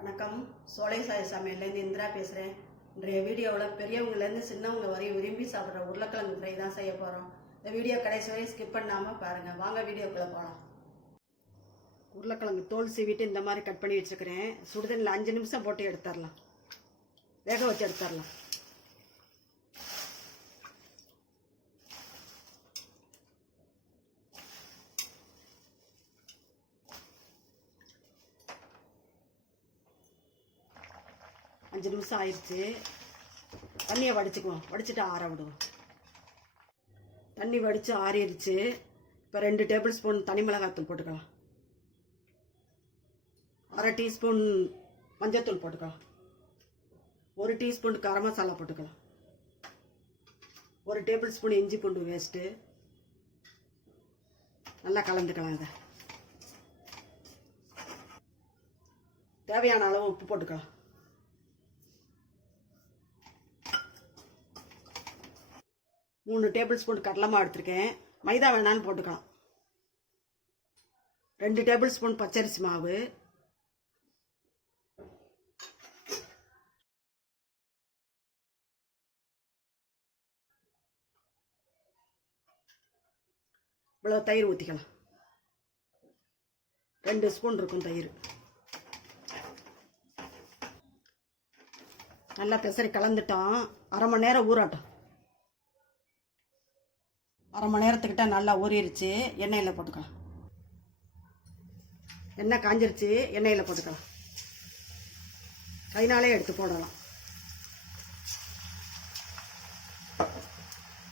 வணக்கம். சோலை சாய் சமையல்லேருந்து இந்திரா பேசுகிறேன். இன்றைய வீடியோவில் பெரியவங்கலேருந்து சின்னவங்க வரையும் விரும்பி சாப்பிட்ற உருளைக்கிழங்கு ஃப்ரை தான் செய்ய போகிறோம். இந்த வீடியோ கடைசி வரை ஸ்கிப் பண்ணாமல் பாருங்கள். வாங்க வீடியோக்குள்ளே போகலாம். உருளைக்கிழங்கு தோல் சீவிட்டு இந்த மாதிரி கட் பண்ணி வச்சுக்கிறேன். சுடுதண்ணில் 5 நிமிஷம் போட்டு எடுத்துடலாம், வேக வச்சு எடுத்துடலாம். அஞ்சு நிமிஷம் ஆயிடுச்சு. தண்ணியை வடிச்சுக்குவோம், வடிச்சுட்டு ஆற விடுவோம். தண்ணி வடித்து ஆறிடுச்சு. இப்போ 2 டேபிள் ஸ்பூன் தனி மிளகாய்த்தூள் போட்டுக்கலாம், 1/2 டீஸ்பூன் மஞ்சத்தூள் போட்டுக்கலாம், 1 டீஸ்பூன் கரம் மசாலா போட்டுக்கலாம், 1 டேபிள் ஸ்பூன் இஞ்சி பூண்டு வேஸ்ட்டு. நல்லா கலந்துக்கலாம். இதை தேவையான அளவு உப்பு போட்டுக்கலாம். 3 டேபிள் ஸ்பூன் கடலை மாவு எடுத்துருக்கேன். மைதா வேணான்னு போட்டுக்கலாம். 2 டேபிள் ஸ்பூன் பச்சரிசி மாவு, இவ்வளோ தயிர் ஊற்றிக்கலாம். 2 ஸ்பூன் இருக்கும் தயிர். நல்லா பெசரி கலந்துட்டோம். அரை மணி நேரம் ஊறட்டும். அரை மணி நேரத்துக்கிட்ட நல்லா ஊறிடுச்சு. எண்ணெயில் போட்டுக்கலாம். எண்ணெய் காஞ்சிருச்சு, எண்ணெயில் போட்டுக்கலாம். கைனாலே எடுத்து போடலாம்.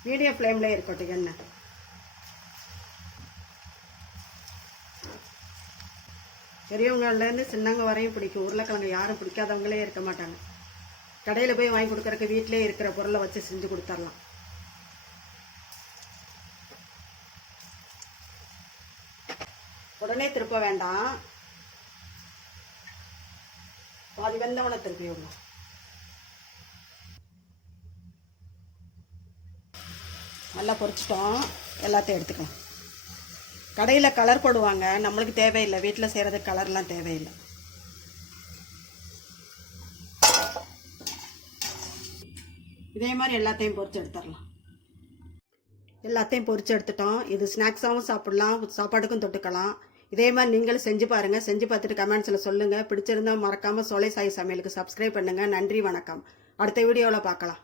மீடியம் ஃப்ளேமில் இருக்கட்டும் எண்ணெய். பெரியவங்கள்லேருந்து சின்னவங்க வரையும் பிடிக்கும். உருளைக்கிழங்கு யாரும் பிடிக்காதவங்களே இருக்க மாட்டாங்க. கடையில் போய் வாங்கி கொடுக்குறக்கு வீட்டிலே இருக்கிற பொருளை வச்சு செஞ்சு கொடுத்துடலாம். உடனே திருப்ப வேண்டாம், பாதி வெந்தவனை திருப்பி விடணும். நல்லா பொரிச்சிட்டோம். எல்லாத்தையும் எடுத்துக்கலாம். கடையில் கலர் போடுவாங்க, நம்மளுக்கு தேவையில்லை. வீட்டில் செய்கிறது கலர்லாம் தேவையில்லை. இதே மாதிரி எல்லாத்தையும் பொரிச்சு எடுத்துடலாம். எல்லாத்தையும் பொரிச்சு எடுத்துட்டோம். இது ஸ்நாக்ஸாகவும் சாப்பிடலாம், சாப்பாடுக்கும் தொட்டுக்கலாம். இதே மாதிரி நீங்களும் செஞ்சு பாருங்கள். செஞ்சு பார்த்துட்டு கமெண்ட்ஸில் சொல்லுங்கள். பிடிச்சிருந்தா மறக்காமல் சோலை சாய் சமையலுக்கு சப்ஸ்கிரைப் பண்ணுங்கள். நன்றி, வணக்கம். அடுத்த வீடியோவில் பார்க்கலாம்.